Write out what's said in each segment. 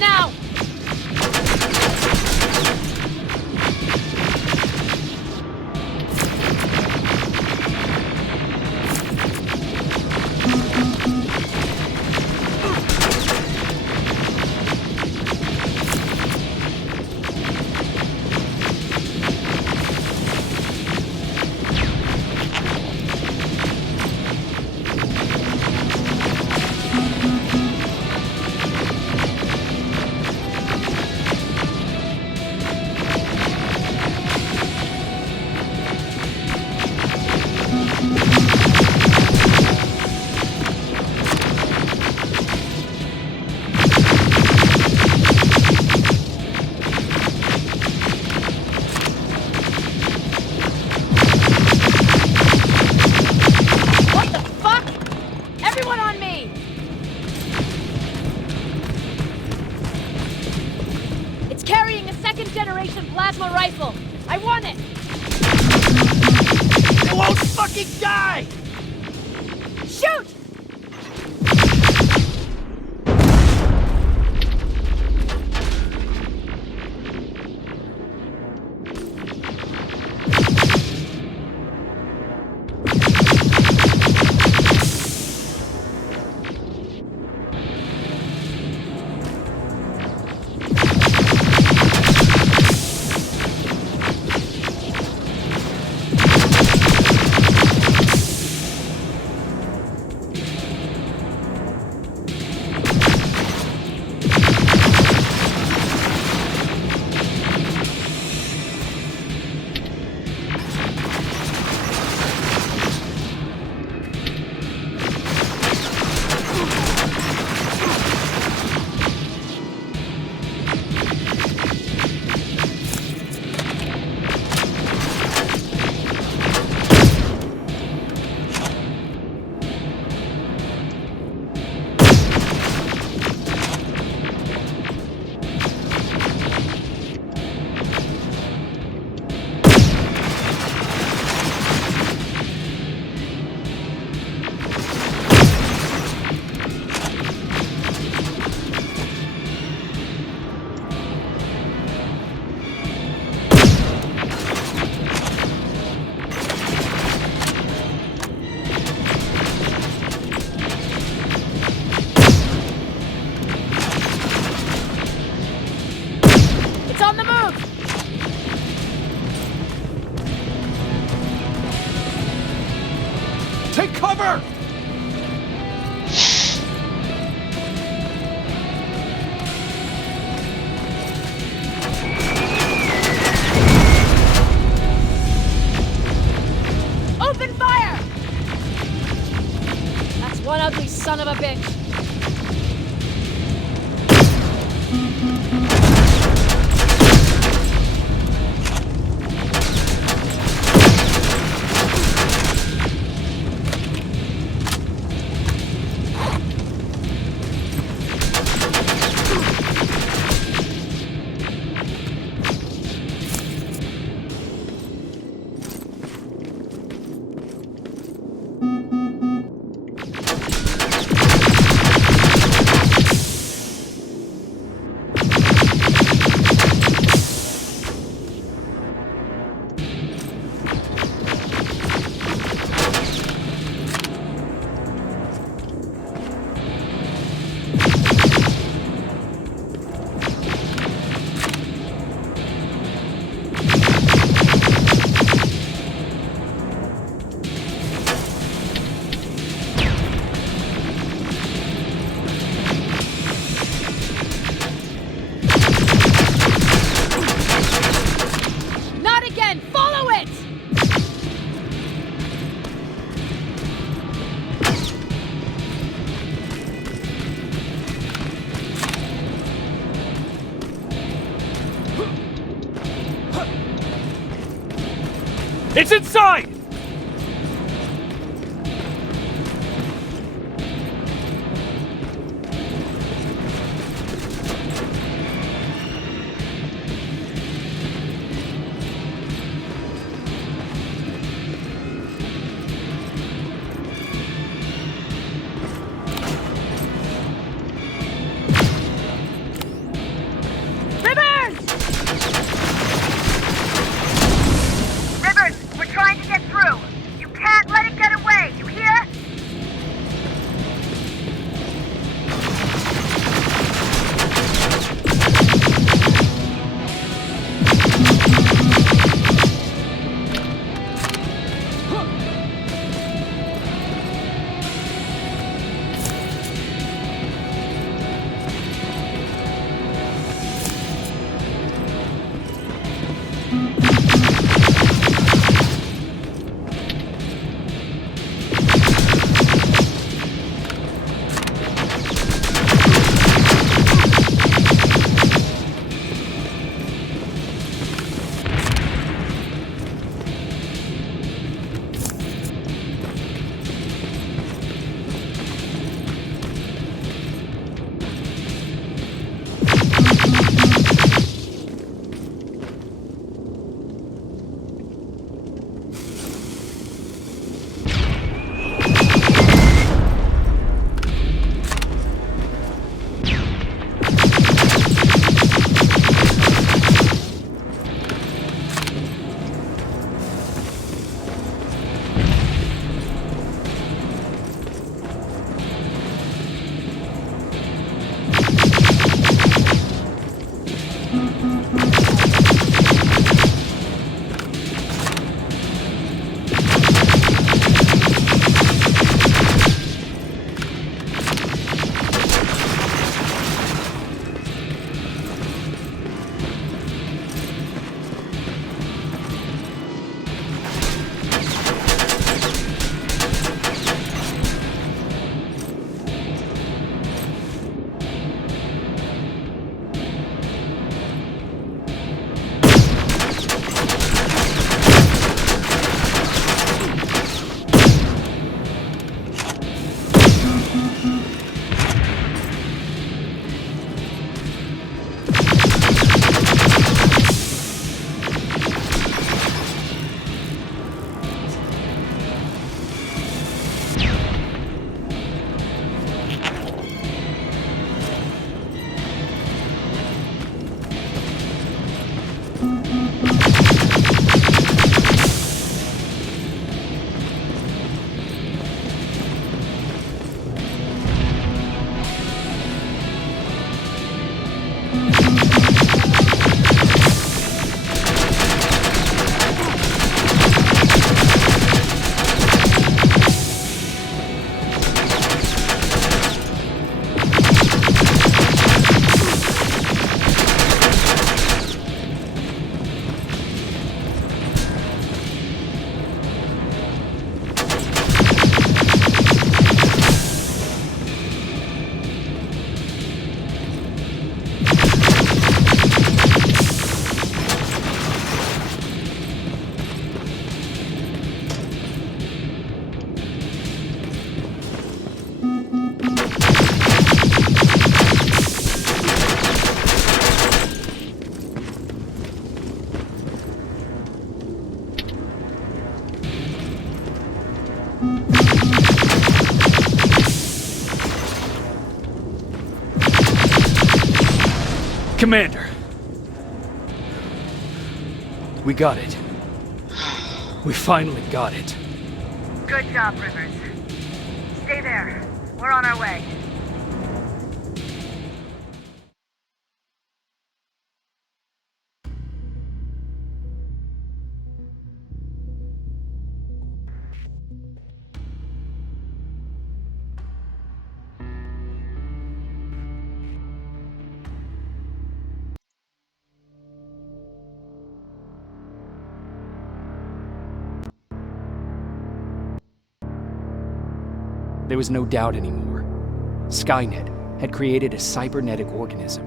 now! Generation plasma rifle! I want it! It won't fucking die! Shoot! On the move! Take cover! Open fire! That's one ugly son of a bitch. It's inside! Commander! We got it. We finally got it. Good job, Rivers. Stay there. We're on our way. There was no doubt anymore. Skynet had created a cybernetic organism.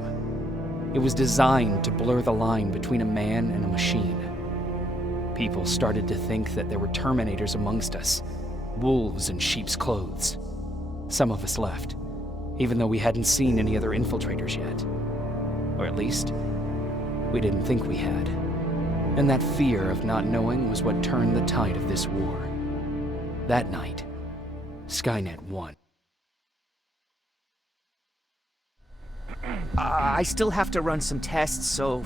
It was designed to blur the line between a man and a machine. People started to think that there were Terminators amongst us, wolves in sheep's clothes. Some of us left, even though we hadn't seen any other infiltrators yet. Or at least, we didn't think we had. And that fear of not knowing was what turned the tide of this war. That night, Skynet won. I still have to run some tests, so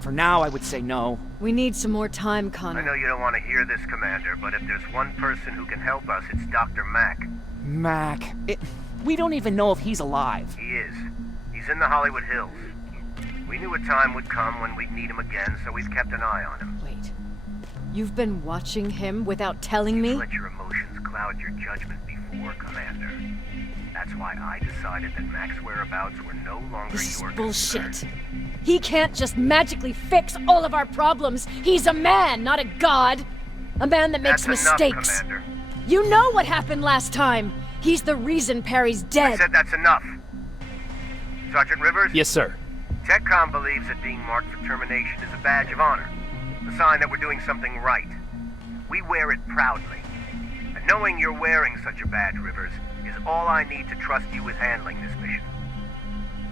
for now I would say no. We need some more time, I Connor. know you don't want to hear this, Commander, but if there's one person who can help us, it's Dr. Mack. Mac, we don't even know if he's alive. He is. He's in the Hollywood Hills. We knew a time would come when we'd need him again, so we've kept an eye on him. Wait. You've been watching him without telling me? Let your emotions cloud your judgment before, Commander. That's why I decided that Mack's whereabouts were no longer This is your bullshit. concern. He can't just magically fix all of our problems. He's a man, not a god. A man that makes That's mistakes. enough, Commander. You know what happened last time. He's the reason Perry's I dead. said that's enough. Sergeant Rivers? Yes, sir. TechCom believes that being marked for termination is a badge of honor. A sign that we're doing something right. We wear it proudly. And knowing you're wearing such a badge, Rivers, is all I need to trust you with handling this mission.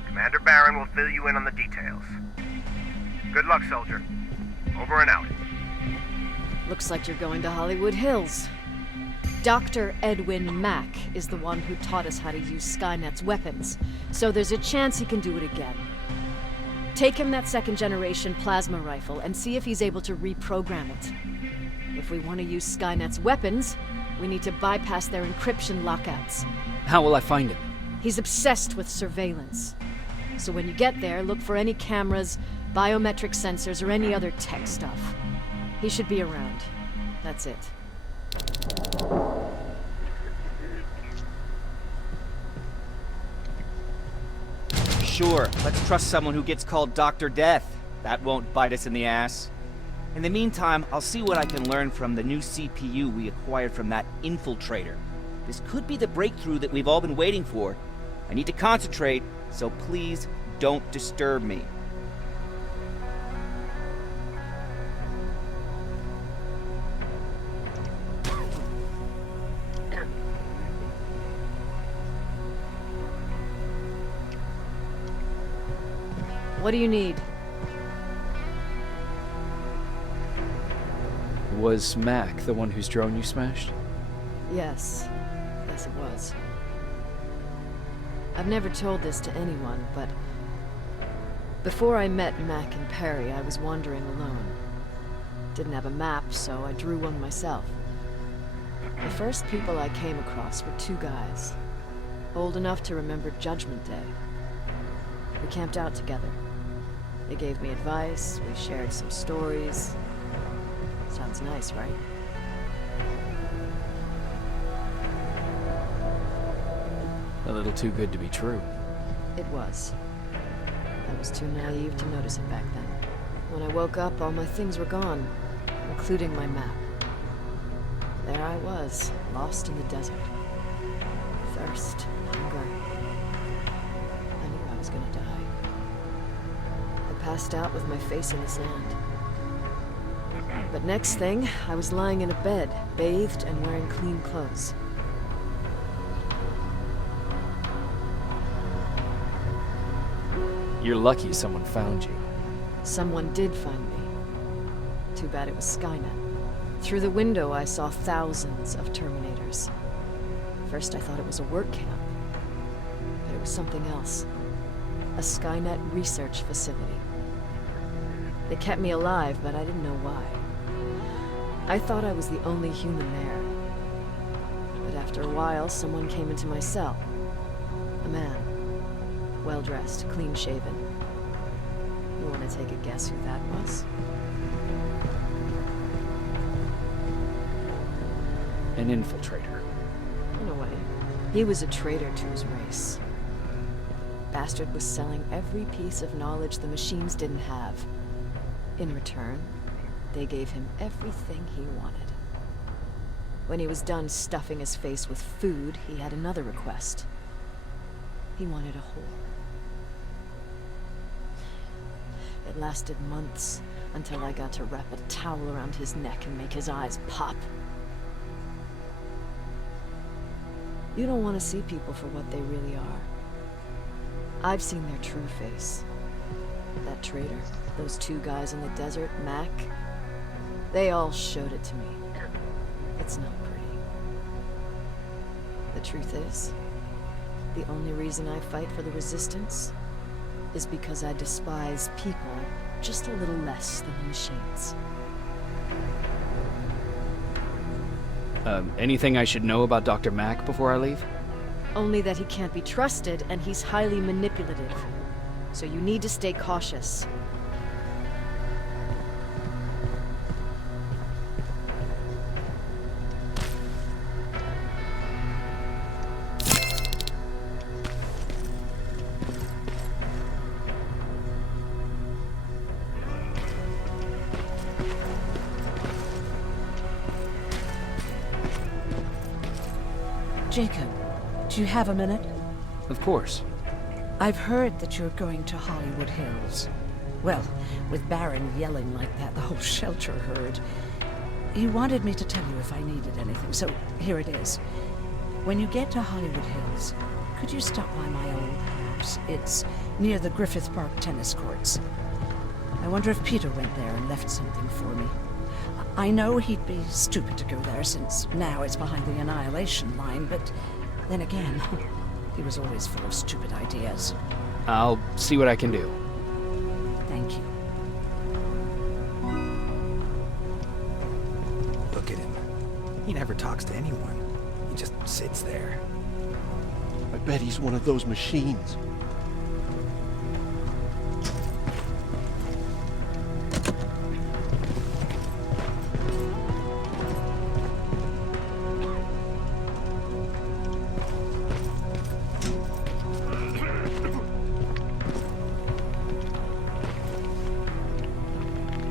Commander Barron will fill you in on the details. Good luck, soldier. Over and out. Looks like you're going to Hollywood Hills. Dr. Edwin Mack is the one who taught us how to use Skynet's weapons, so there's a chance he can do it again. Take him that second-generation plasma rifle and see if he's able to reprogram it. If we want to use Skynet's weapons, we need to bypass their encryption lockouts. How will I find him? He's obsessed with surveillance. So when you get there, look for any cameras, biometric sensors, or any other tech stuff. He should be around. That's it. Sure, let's trust someone who gets called Dr. Death. That won't bite us in the ass. In the meantime, I'll see what I can learn from the new CPU we acquired from that infiltrator. This could be the breakthrough that we've all been waiting for. I need to concentrate, so please don't disturb me. What do you need? Was Mac the one whose drone you smashed? Yes. Yes, it was. I've never told this to anyone, but before I met Mac and Perry, I was wandering alone. Didn't have a map, so I drew one myself. The first people I came across were two guys, old enough to remember Judgment Day. We camped out together. They gave me advice, we shared some stories. Sounds nice, right? A little too good to be true. It was. I was too naive to notice it back then. When I woke up, all my things were gone, including my map. There I was, lost in the desert. Thirst, hunger. I knew I was gonna die. I passed out with my face in the sand. But next thing, I was lying in a bed, bathed and wearing clean clothes. You're lucky someone found you. Someone did find me. Too bad it was Skynet. Through the window, I saw thousands of Terminators. First, I thought it was a work camp. But it was something else. A Skynet research facility. They kept me alive, but I didn't know why. I thought I was the only human there. But after a while, someone came into my cell. A man. Well-dressed, clean-shaven. You want to take a guess who that was? An infiltrator. In a way. He was a traitor to his race. Bastard was selling every piece of knowledge the machines didn't have. In return, they gave him everything he wanted. When he was done stuffing his face with food, he had another request. He wanted a whore. It lasted months, until I got to wrap a towel around his neck and make his eyes pop. You don't want to see people for what they really are. I've seen their true face. That traitor, those two guys in the desert, Mac, they all showed it to me. It's not pretty. The truth is, the only reason I fight for the Resistance is because I despise people just a little less than the machines. Anything I should know about Dr. Mack before I leave? Only that he can't be trusted and he's highly manipulative. So you need to stay cautious. Jacob, do you have a minute? Of course. I've heard that you're going to Hollywood Hills. Well, with Baron yelling like that, the whole shelter heard. He wanted me to tell you if I needed anything, so here it is. When you get to Hollywood Hills, could you stop by my old house? It's near the Griffith Park tennis courts. I wonder if Peter went there and left something for me. I know he'd be stupid to go there, since now it's behind the Annihilation line, but then again, he was always full of stupid ideas. I'll see what I can do. Thank you. Look at him. He never talks to anyone. He just sits there. I bet he's one of those machines.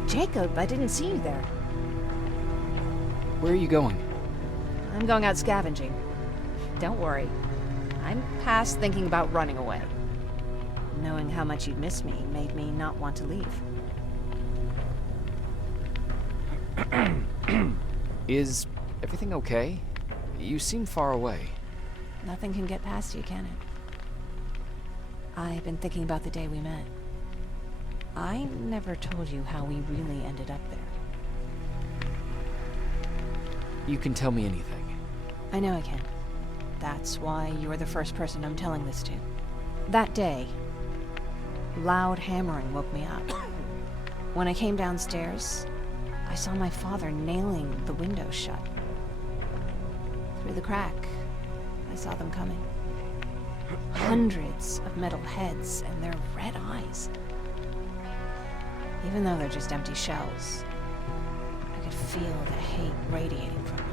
Jacob, I didn't see you there. Where are you going? I'm going out scavenging. Don't worry. I'm past thinking about running away. Knowing how much you'd miss me made me not want to leave. Is everything okay? You seem far away. Nothing can get past you, can it? I've been thinking about the day we met. I never told you how we really ended up there. You can tell me anything. I know I can. That's why you're the first person I'm telling this to. That day, loud hammering woke me up. When I came downstairs, I saw my father nailing the window shut. Through the crack, I saw them coming. Hundreds of metal heads and their red eyes. Even though they're just empty shells, I could feel the hate radiating from them.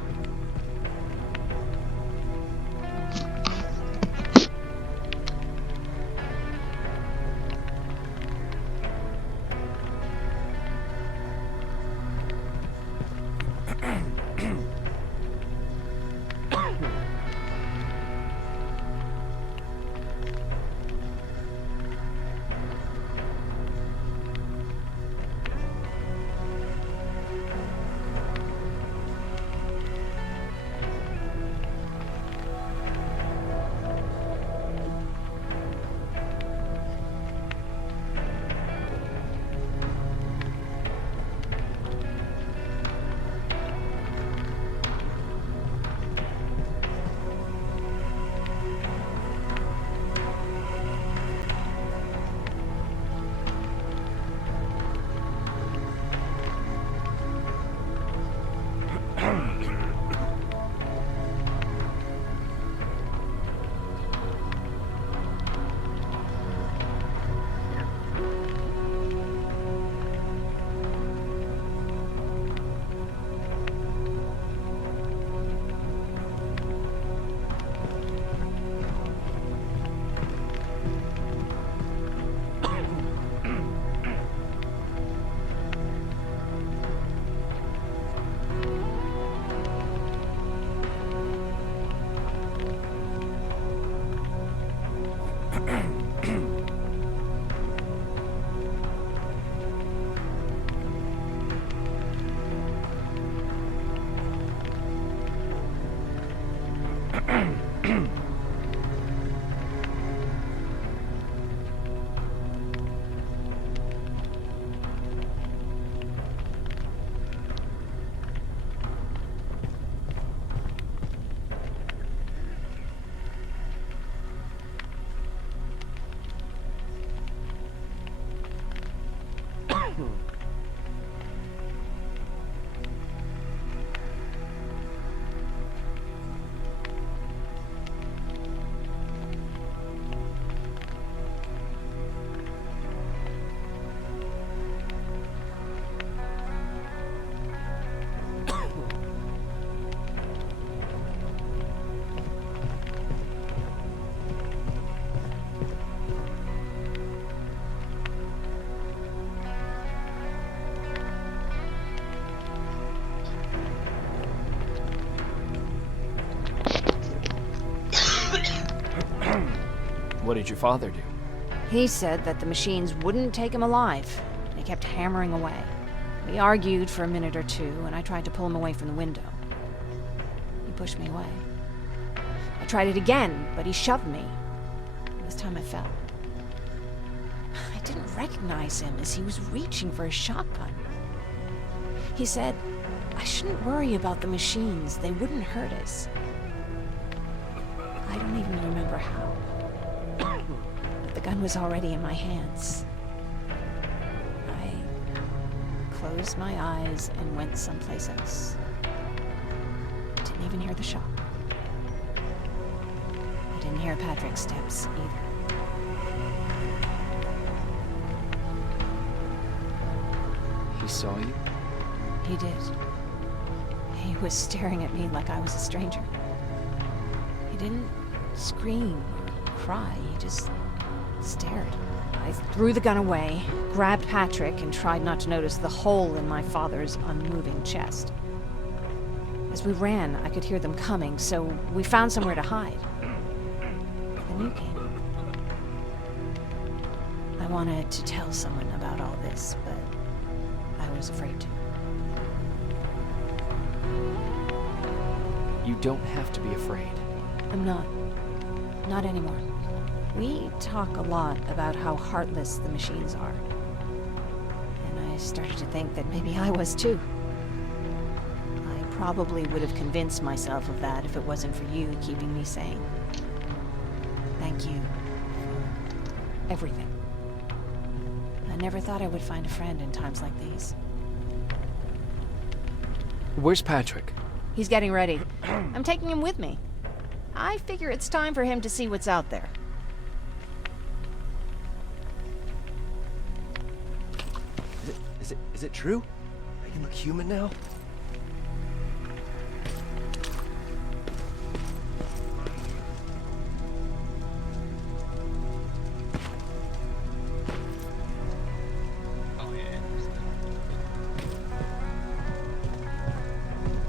What did your father do? He said that the machines wouldn't take him alive. They kept hammering away. We argued for a minute or two, and I tried to pull him away from the window. He pushed me away. I tried it again, but he shoved me. This time I fell. I didn't recognize him as he was reaching for his shotgun. He said, I shouldn't worry about the machines. They wouldn't hurt us. I don't even remember how. But the gun was already in my hands. I closed my eyes and went someplace else. Didn't even hear the shot. I didn't hear Patrick's steps either. He saw you? He did. He was staring at me like I was a stranger. He didn't scream or cry, he just stared. I threw the gun away, grabbed Patrick, and tried not to notice the hole in my father's unmoving chest. As we ran, I could hear them coming, so we found somewhere to hide. Then you came. I wanted to tell someone about all this, but I was afraid to. You don't have to be afraid. I'm not. Not anymore. We talk a lot about how heartless the machines are. And I started to think that maybe I was too. I probably would have convinced myself of that if it wasn't for you keeping me sane. Thank you for everything. I never thought I would find a friend in times like these. Where's Patrick? He's getting ready. I'm taking him with me. I figure it's time for him to see what's out there. Is it true? I can look human now?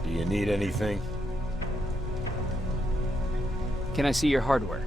Do you need anything? Can I see your hardware?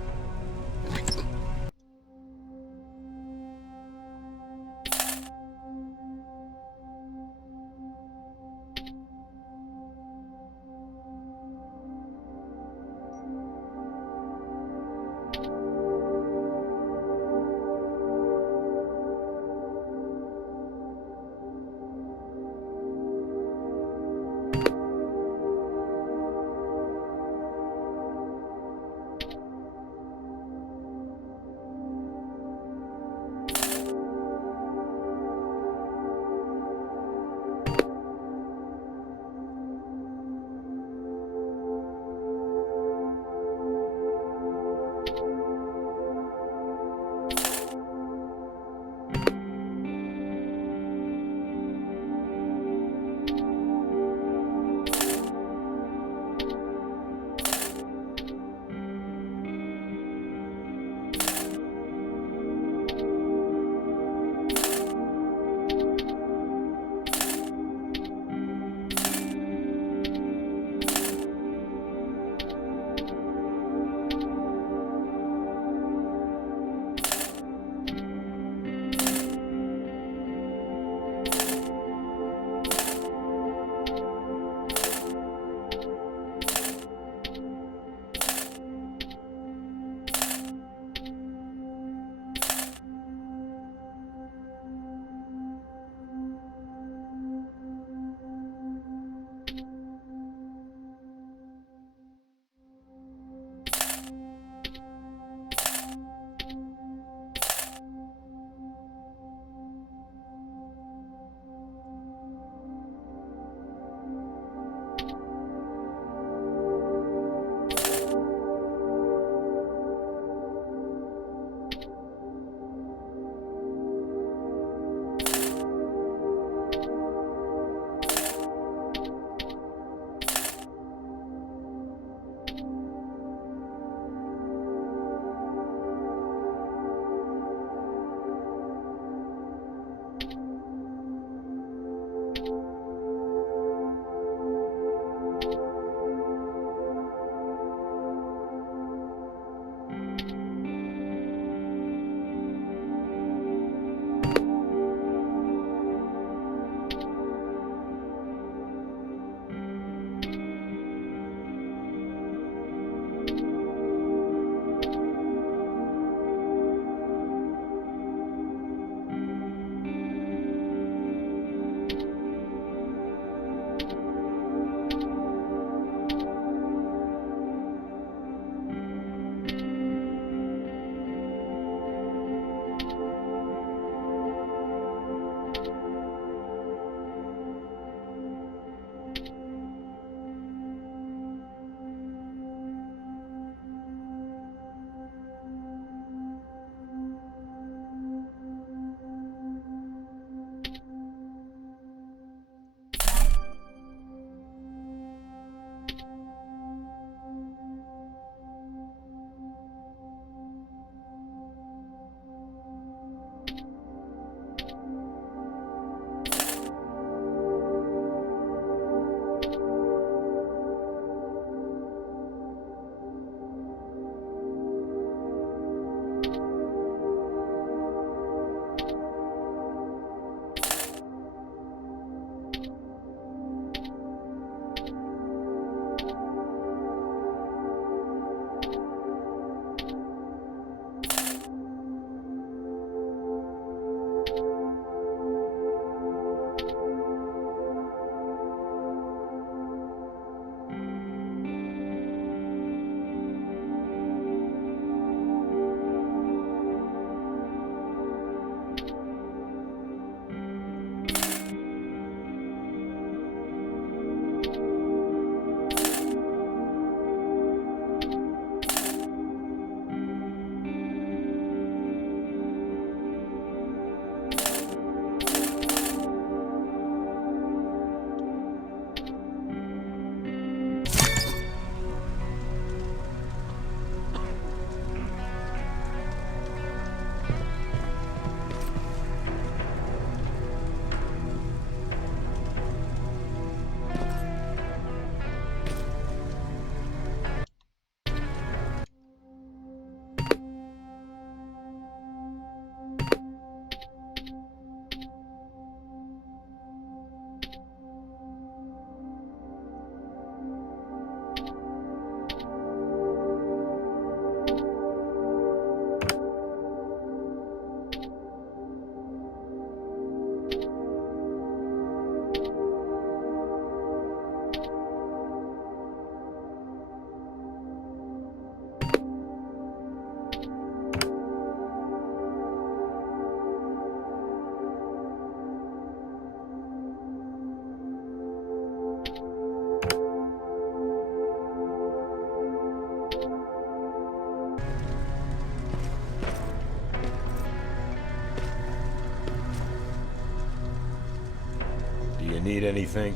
You need anything?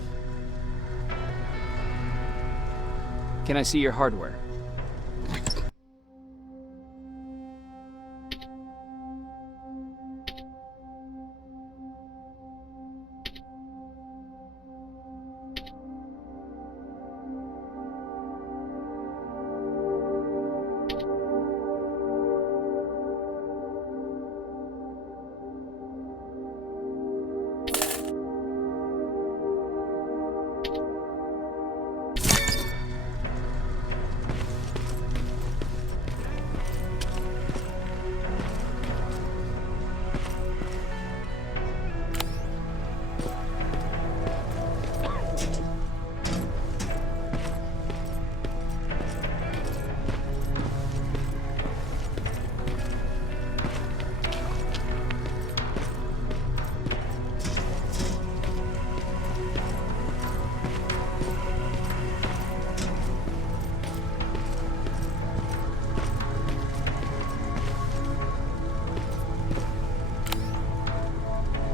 Can I see your hardware?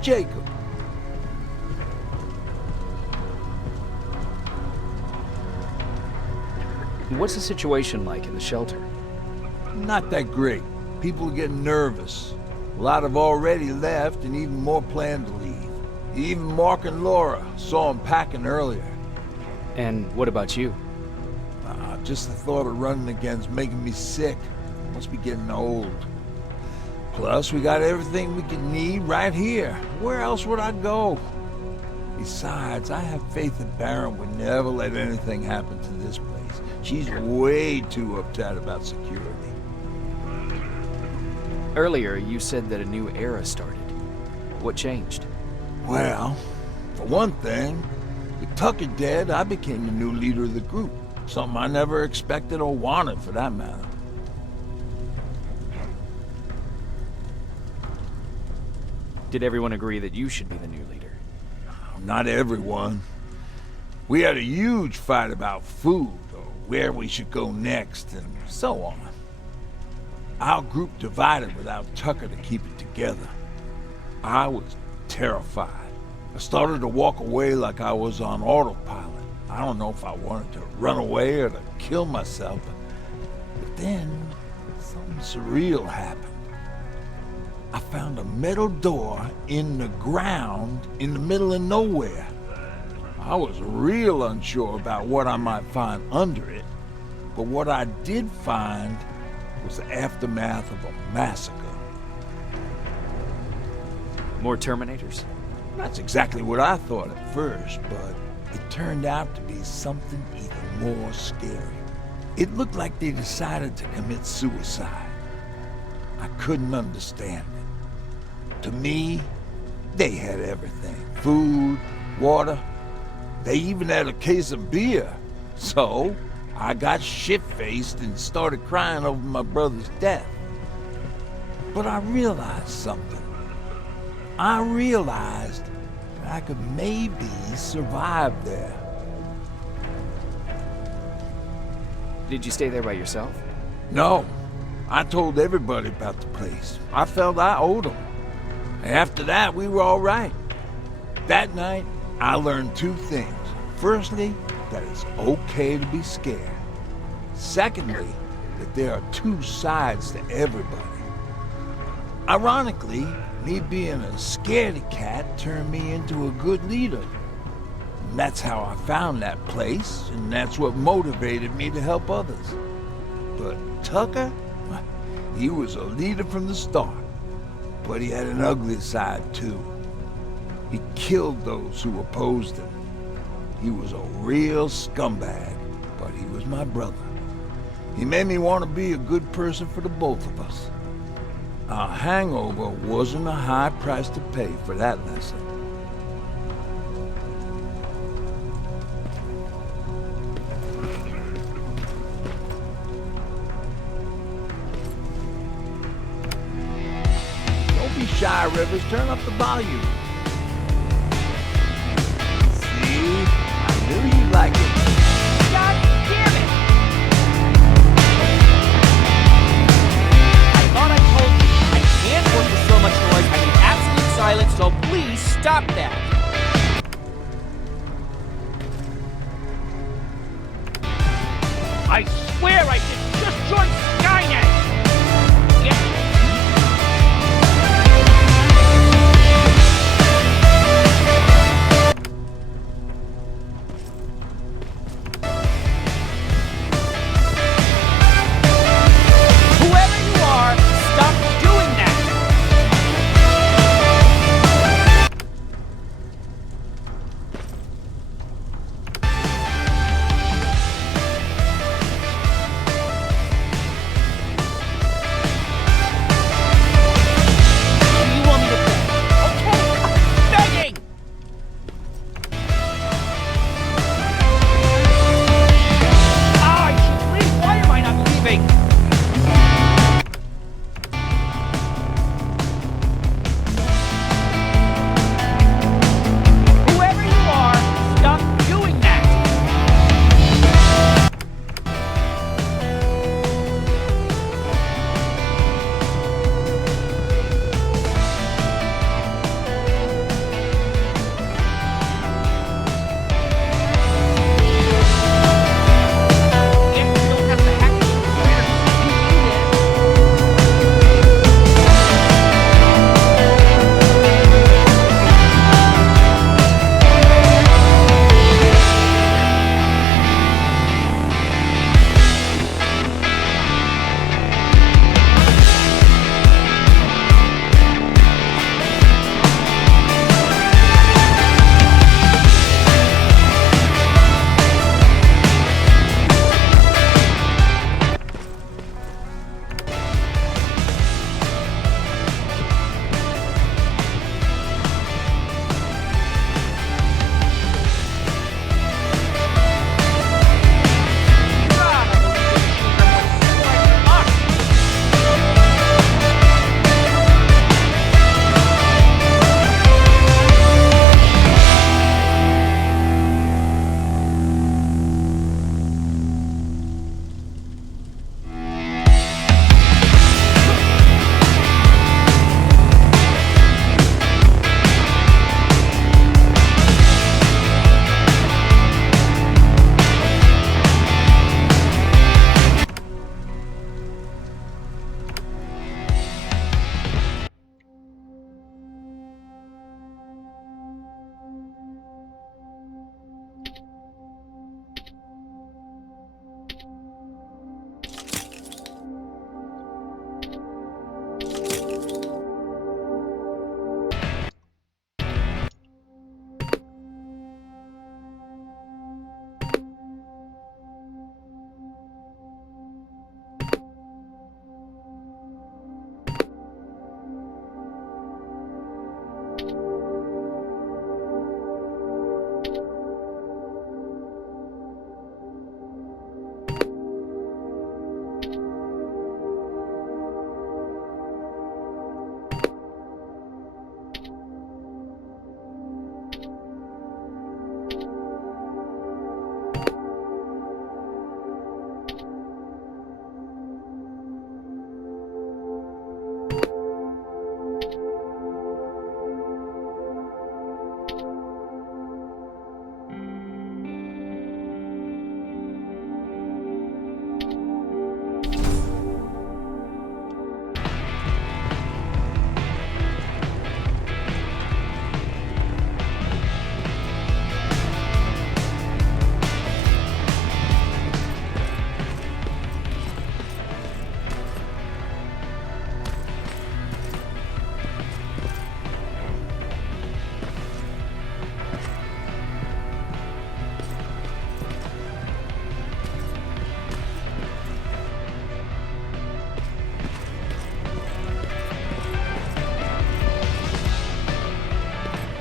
Jacob. What's the situation like in the shelter? Not that great. People are getting nervous. A lot have already left, and even more plan to leave. Even Mark and Laura saw them packing earlier. And what about you? Just the thought of running again's making me sick. Must be getting old. Plus, we got everything we could need right here. Where else would I go? Besides, I have faith that Baron would never let anything happen to this place. She's way too uptight about security. Earlier, you said that a new era started. What changed? Well, for one thing, with Tucker dead, I became the new leader of the group. Something I never expected or wanted, for that matter. Did everyone agree that you should be the new leader? Not everyone. We had a huge fight about food, or where we should go next, and so on. Our group divided without Tucker to keep it together. I was terrified. I started to walk away like I was on autopilot. I don't know if I wanted to run away or to kill myself, but then something surreal happened. I found a metal door in the ground in the middle of nowhere. I was real unsure about what I might find under it, but what I did find was the aftermath of a massacre. More Terminators? That's exactly what I thought at first, but it turned out to be something even more scary. It looked like they decided to commit suicide. I couldn't understand it. To me, they had everything. Food, water. They even had a case of beer. So, I got shit-faced and started crying over my brother's death. But I realized something. I realized that I could maybe survive there. Did you stay there by yourself? No. I told everybody about the place. I felt I owed them. After that, we were all right. That night, I learned two things. Firstly, that it's okay to be scared. Secondly, that there are two sides to everybody. Ironically, me being a scaredy cat turned me into a good leader. And that's how I found that place, and that's what motivated me to help others. But Tucker, he was a leader from the start. But he had an ugly side, too. He killed those who opposed him. He was a real scumbag, but he was my brother. He made me want to be a good person for the both of us. A hangover wasn't a high price to pay for that lesson. Don't be shy, Rivers. Turn up the volume. See? I knew you'd like it. God damn it! I thought I told you, I can't work with so much noise. I need absolute silence, so please stop that. swear I just joined Skynet! Whoever you are, stop doing that! You want me to play? Okay, I'm begging! I should leave. Why am I not leaving? Whoever you are, stop doing that! If you don't have to hack the computer, you need it.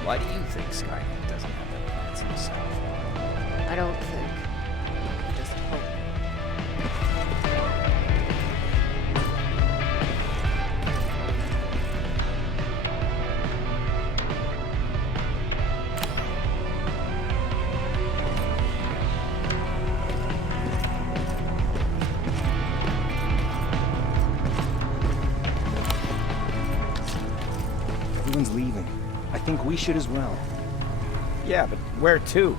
Why do you think Skynet doesn't have the plans himself? I don't think. I just hope. Everyone's leaving. I think we should as well. Yeah, but where to?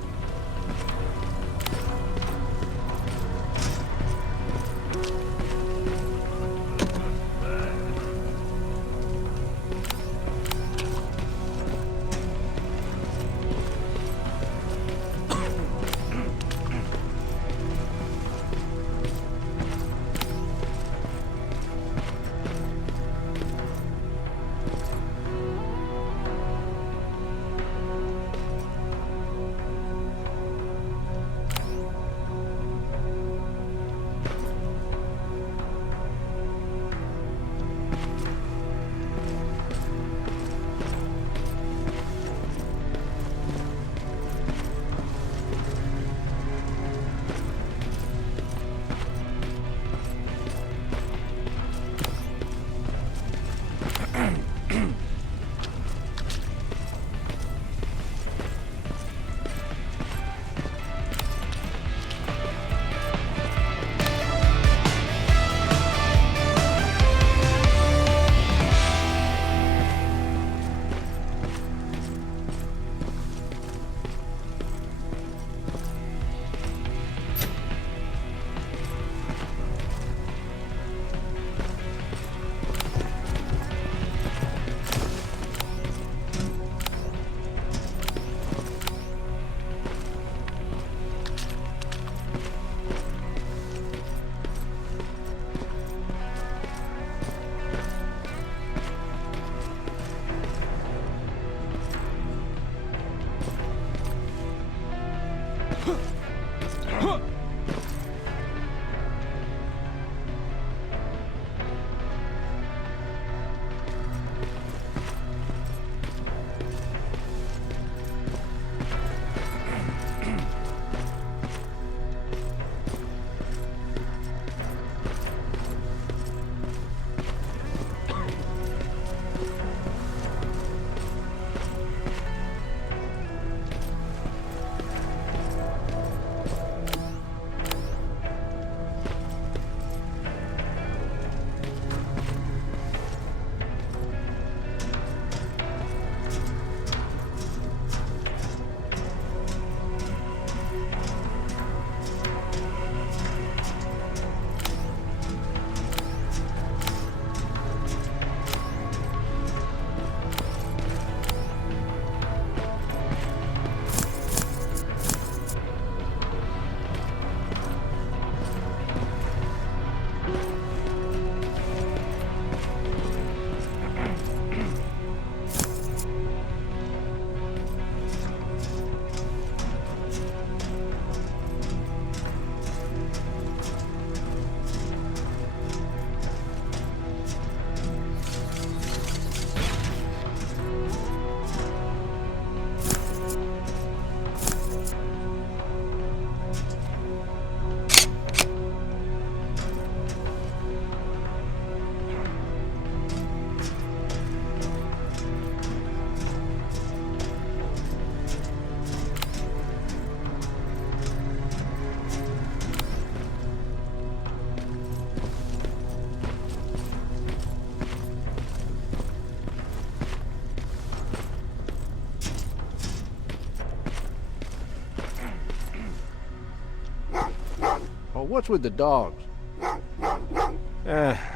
What's with the dogs?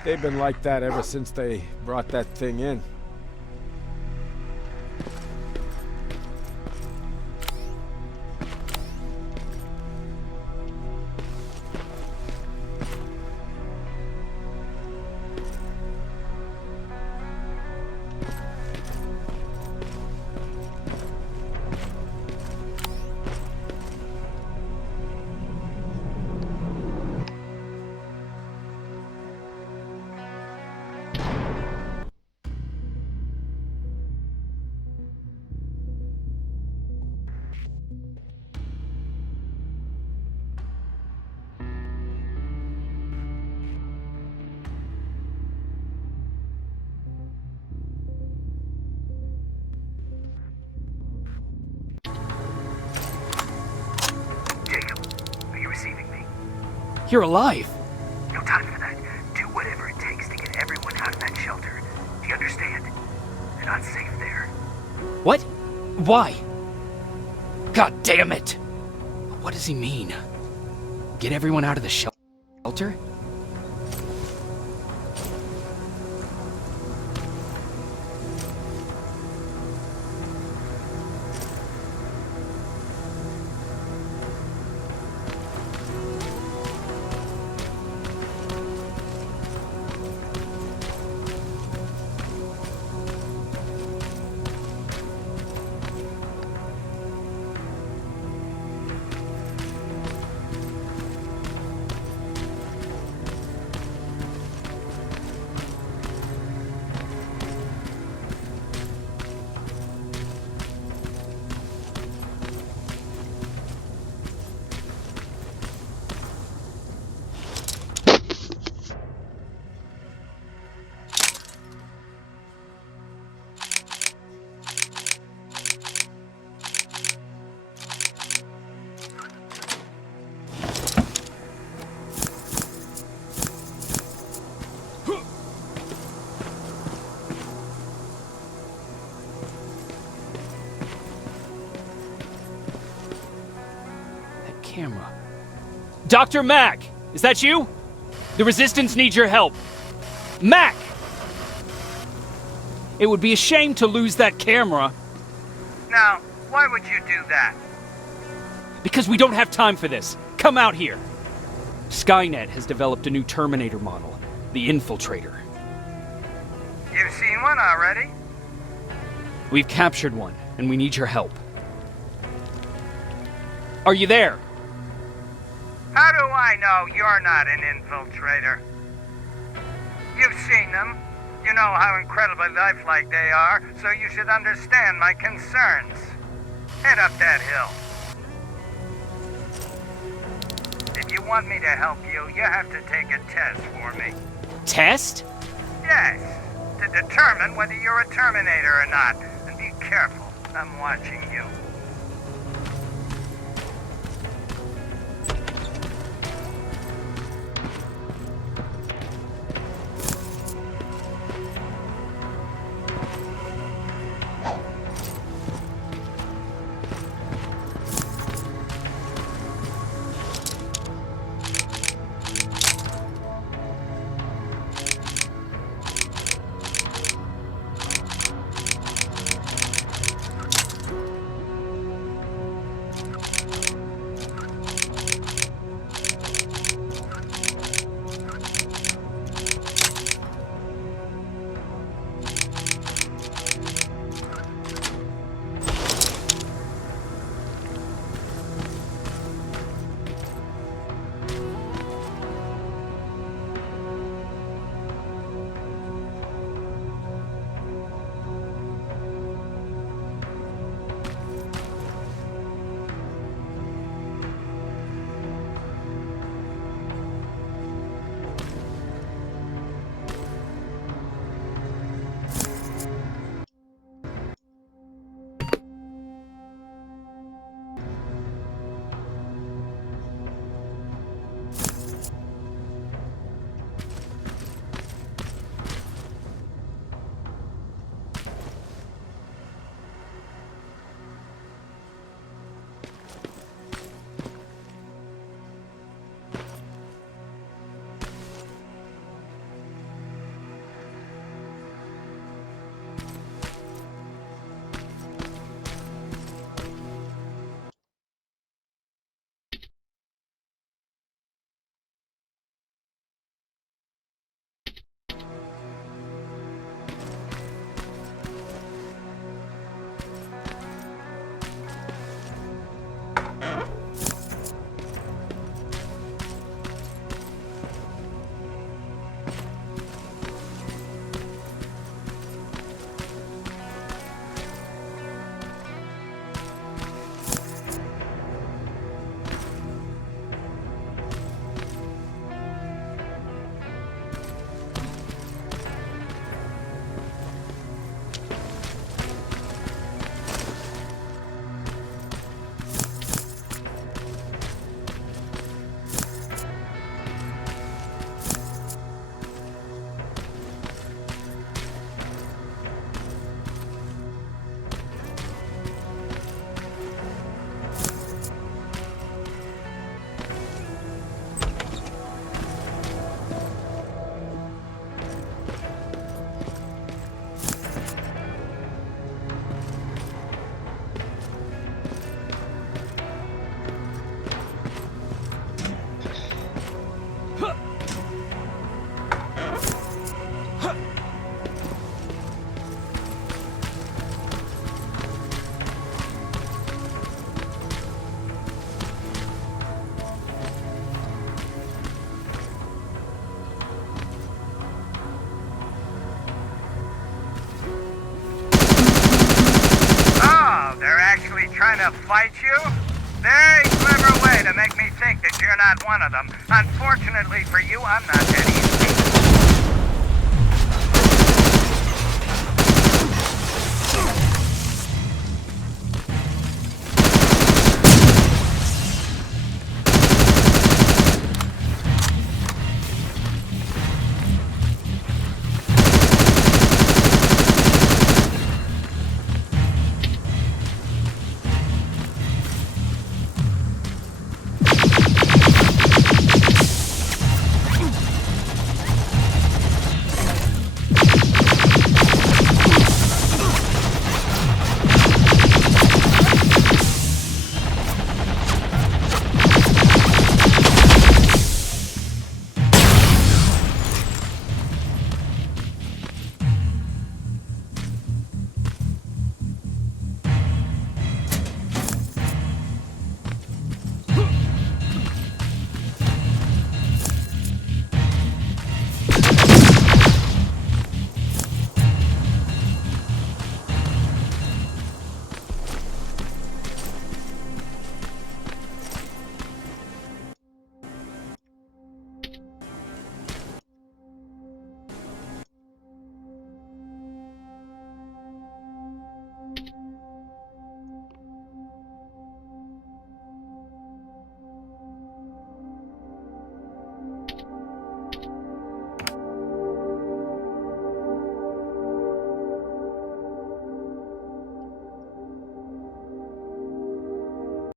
They've been like that ever since they brought that thing in. You're alive! No time for that. Do whatever it takes to get everyone out of that shelter. Do you understand? They're not safe there. What? Why? God damn it! What does he mean? Get everyone out of the shelter? Camera. Dr. Mack! Is that you? The Resistance needs your help. Mack! It would be a shame to lose that camera. Now, why would you do that? Because we don't have time for this. Come out here. Skynet has developed a new Terminator model, the Infiltrator. You've seen one already? We've captured one, and we need your help. Are you there? How do I know you're not an infiltrator? You've seen them. You know how incredibly lifelike they are, so you should understand my concerns. Head up that hill. If you want me to help you, you have to take a test for me. Test? Yes, to determine whether you're a Terminator or not. And be careful, I'm watching you. Trying to fight you? Very clever way to make me think that you're not one of them. Unfortunately for you, I'm not that easy.